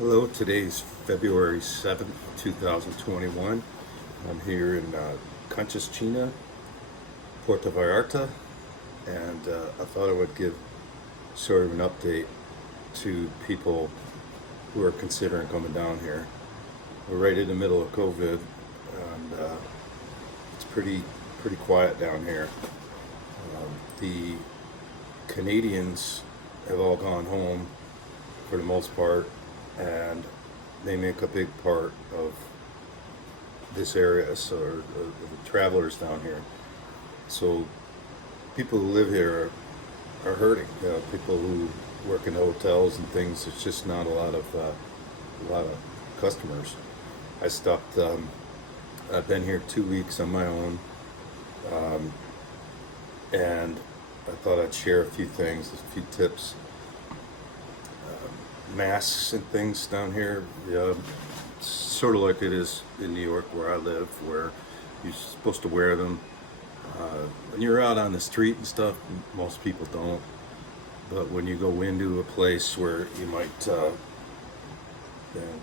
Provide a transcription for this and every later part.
Hello, today's February 7th, 2021. I'm here in Conchas, Puerto Vallarta, and I thought I would give sort of an update to people who are considering coming down here. We're right in the middle of COVID, and it's pretty quiet down here. The Canadians have all gone home for the most part, and they make a big part of this area, so the travelers down here. So people who live here are hurting. People who work in hotels and things. It's just not a lot of customers. I stopped. I've been here 2 weeks on my own, um, and I thought I'd share a few things, a few tips. Masks and things down here, yeah, sort of like it is in New York where I live, where you're supposed to wear them. When you're out on the street and stuff, most people don't. But when you go into a place where you might you know,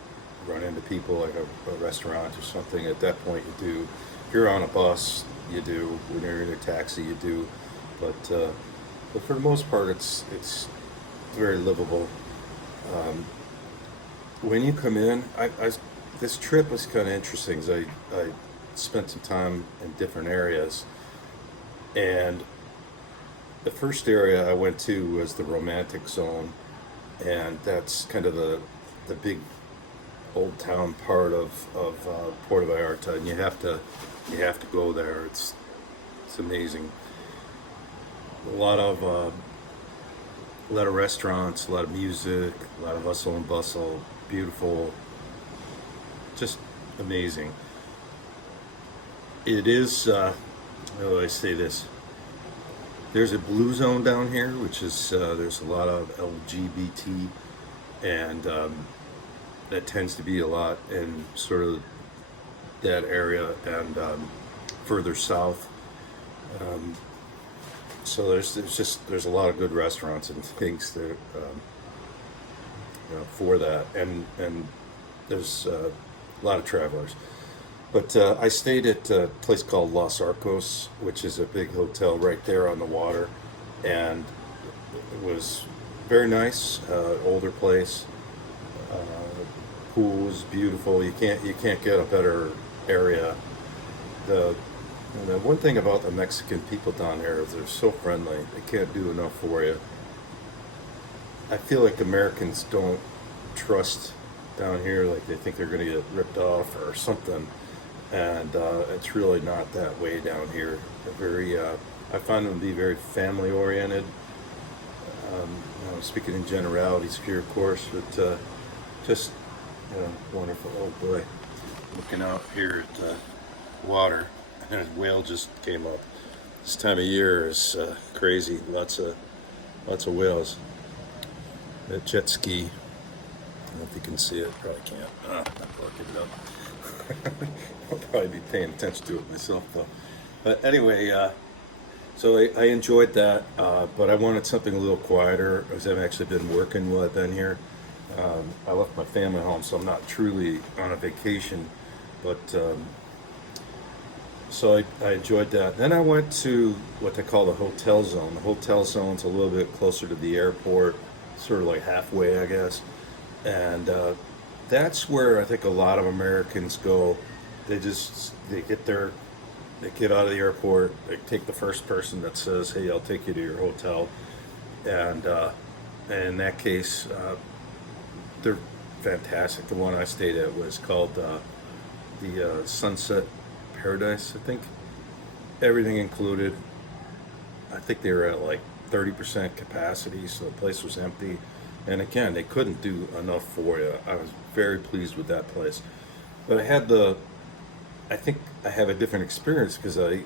run into people, like a restaurant or something, at that point you do. If you're on a bus, you do. When you're in a taxi, you do. But for the most part, it's very livable. Um, when you come in, this trip was kind of interesting. 'Cause I spent some time in different areas, and the first area I went to was the romantic zone, and that's kind of the big old town part of Puerto Vallarta, and you have to go there. It's amazing. A lot of a lot of restaurants, a lot of music, a lot of hustle and bustle, beautiful, just amazing. It is, how do I say this? There's a blue zone down here, which is, there's a lot of LGBT, and that tends to be a lot in sort of that area and further south. Um, so there's a lot of good restaurants and things that for that, and there's a lot of travelers. But I stayed at a place called Los Arcos, which is a big hotel right there on the water, and it was very nice, older place. Pool was beautiful. You can't get a better area. The the one thing about the Mexican people down here is they're so friendly. They can't do enough for you. I feel like Americans don't trust down here, like they think they're going to get ripped off or something, and it's really not that way down here. They're very, I find them to be very family oriented. Speaking in generalities here, of course, but just wonderful. Oh boy, looking out here at the water, and a whale just came up. This time of year is crazy. Lots of whales. A jet ski. I don't know if you can see it. Probably can't. Not looking it up. I'll probably be paying attention to it myself though. But anyway, so I enjoyed that, but I wanted something a little quieter because I've actually been working while I've been here. I left my family home, so I'm not truly on a vacation, but so I enjoyed that. Then I went to what they call the hotel zone. The hotel zone's a little bit closer to the airport, sort of like halfway, I guess. And that's where I think a lot of Americans go. They get out of the airport, they take the first person that says, "Hey, I'll take you to your hotel," and in that case, they're fantastic. The one I stayed at was called the Sunset Paradise, I think. Everything included. I think they were at like 30% capacity, so the place was empty. And again, they couldn't do enough for you. I was very pleased with that place. But I think I have a different experience because I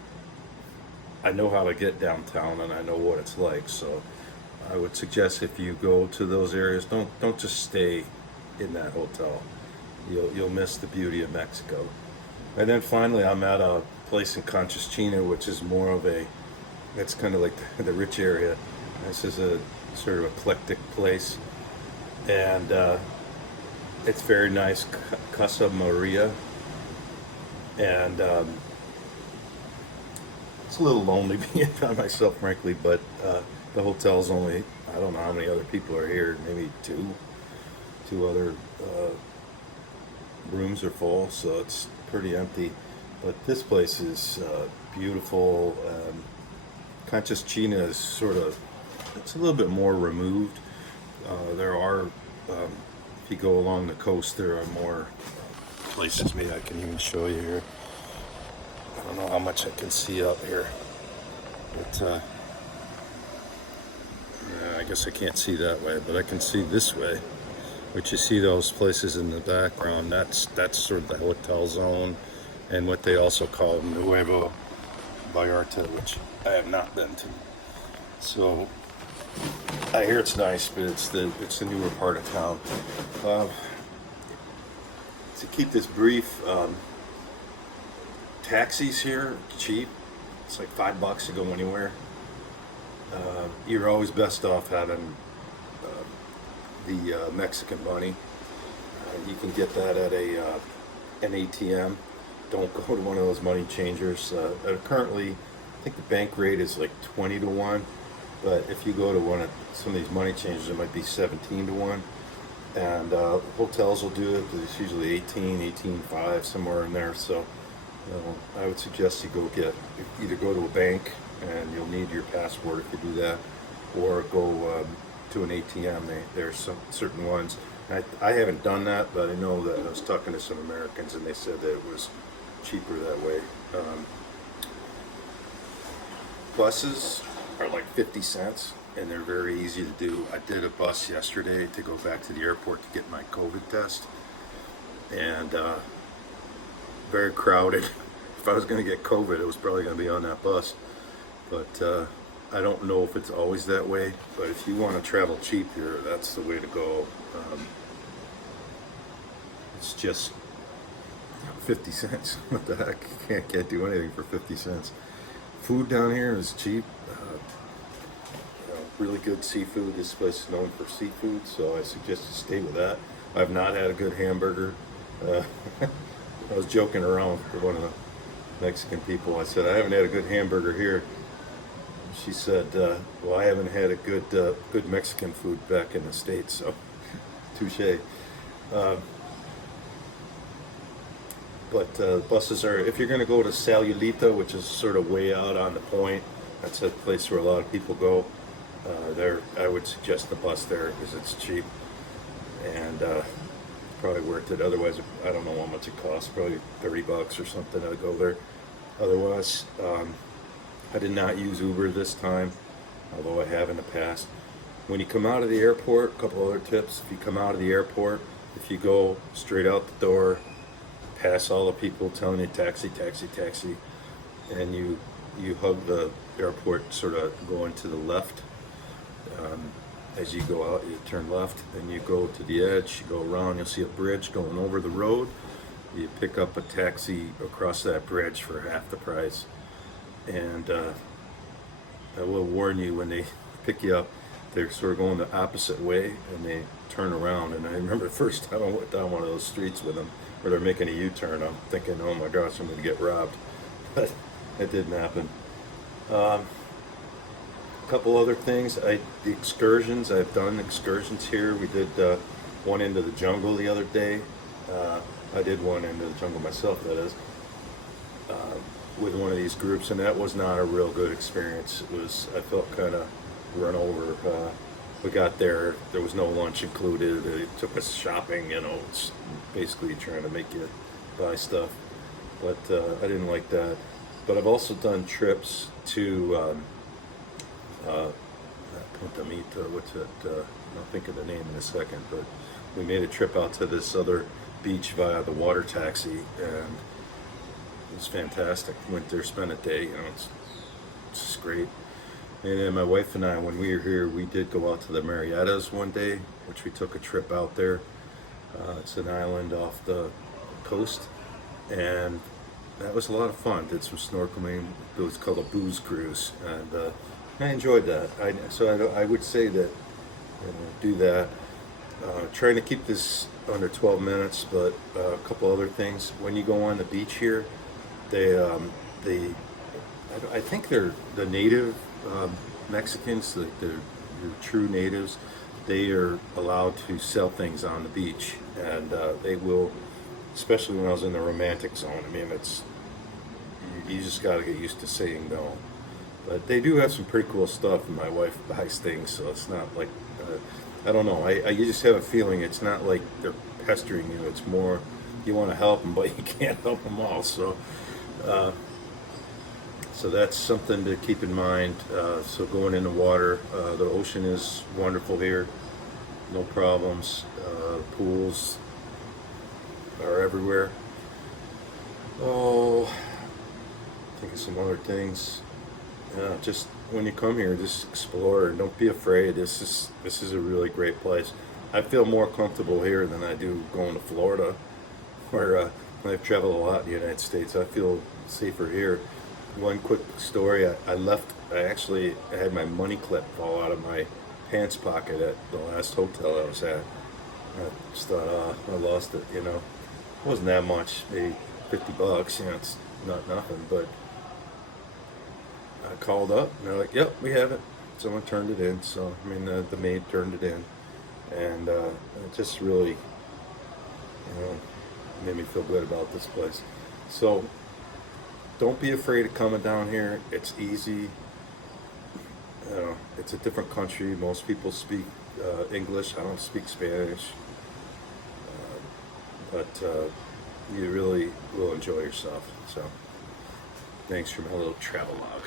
know how to get downtown and I know what it's like. So I would suggest if you go to those areas, don't just stay in that hotel. You'll miss the beauty of Mexico. And then finally, I'm at a place in Conchas, which is more of it's kind of like the rich area. This is a sort of eclectic place, and It's very nice, Casa Maria, and it's a little lonely being by myself, frankly. But the hotel's only, I don't know how many other people are here. Maybe two other rooms are full, so it's pretty empty. But this place is beautiful. Conchas is sort of, it's a little bit more removed. There are, if you go along the coast, there are more places. Maybe I can even show you here. I don't know how much I can see up here, but yeah, I guess I can't see that way, but I can see this way. Which you see those places in the background. That's sort of the hotel zone, and what they also call Nuevo Vallarta, which I have not been to. So I hear it's nice, but it's the newer part of town. To keep this brief, taxis here cheap. It's like $5 to go anywhere. You're always best off having the Mexican money. You can get that at an ATM. Don't go to one of those money changers. Currently, I think the bank rate is like 20 to 1, but if you go to one of some of these money changers, it might be 17 to 1. And hotels will do it. It's usually 18.5, somewhere in there. So I would suggest you either go to a bank, and you'll need your passport if you do that, or go to an ATM. There's some certain ones. I haven't done that, but I know that I was talking to some Americans, and they said that it was cheaper that way. Buses are like 50 cents, and they're very easy to do. I did a bus yesterday to go back to the airport to get my COVID test, and very crowded. If I was going to get COVID, it was probably going to be on that bus. But I don't know if it's always that way. But if you want to travel cheap here, that's the way to go. It's just 50 cents. What the heck? You can't do anything for 50 cents. Food down here is cheap. Really good seafood. This place is known for seafood, so I suggest you stay with that. I've not had a good hamburger. I was joking around with one of the Mexican people. I said, I haven't had a good hamburger here. She said, well, I haven't had a good Mexican food back in the States, so touche. But buses are, if you're going to go to Salulita, which is sort of way out on the point, that's a place where a lot of people go. I would suggest the bus there because it's cheap and probably worth it. Otherwise, I don't know how much it costs. Probably $30 or something to go there. Otherwise, I did not use Uber this time, although I have in the past. When you come out of the airport, a couple other tips. If you come out of the airport, if you go straight out the door, pass all the people telling you taxi, taxi, taxi, and you hug the airport, sort of going to the left. As you go out, you turn left, and you go to the edge, you go around, you'll see a bridge going over the road. You pick up a taxi across that bridge for half the price. And I will warn you, when they pick you up, they're sort of going the opposite way, and they turn around. And I remember the first time I went down one of those streets with them, where they're making a U-turn, I'm thinking, oh my gosh, I'm going to get robbed. But it didn't happen. Couple other things. The excursions. I've done excursions here. We did one into the jungle the other day. I did one into the jungle myself, that is, with one of these groups, and that was not a real good experience. I felt kind of run over. We got there was no lunch included. They took us shopping, it's basically trying to make you buy stuff. But I didn't like that. But I've also done trips to Punta Mita, what's it? I'll think of the name in a second, but we made a trip out to this other beach via the water taxi, and it was fantastic. Went there, spent a day, it's just great. And then my wife and I, when we were here, we did go out to the Mariettas one day, which we took a trip out there. It's an island off the coast, and that was a lot of fun. Did some snorkeling. It was called a booze cruise, and I enjoyed that. So I would say that do that. Trying to keep this under 12 minutes, but a couple other things. When you go on the beach here, they I think they're the native Mexicans, they're true natives. They are allowed to sell things on the beach, and they will, especially when I was in the romantic zone. I mean, it's you just got to get used to saying no. But they do have some pretty cool stuff, and my wife buys things, so it's not like I don't know. You just have a feeling it's not like they're pestering you. It's more you want to help them, but you can't help them all. Uh, so that's something to keep in mind. So going in the water, the ocean is wonderful here, no problems. Pools are everywhere. Oh, think of some other things. Just when you come here, just explore. Don't be afraid. This is a really great place. I feel more comfortable here than I do going to Florida, where I've traveled a lot in the United States. I feel safer here. One quick story: I actually had my money clip fall out of my pants pocket at the last hotel I was at. I just thought, I lost it. You know, it wasn't that much, maybe $50. You know, it's not nothing, but I called up and they're like, "Yep, we have it." Someone turned it in. So I mean, the maid turned it in, and it just really, made me feel good about this place. So don't be afraid of coming down here. It's easy. It's a different country. Most people speak English. I don't speak Spanish, but you really will enjoy yourself. So thanks for my little travel log.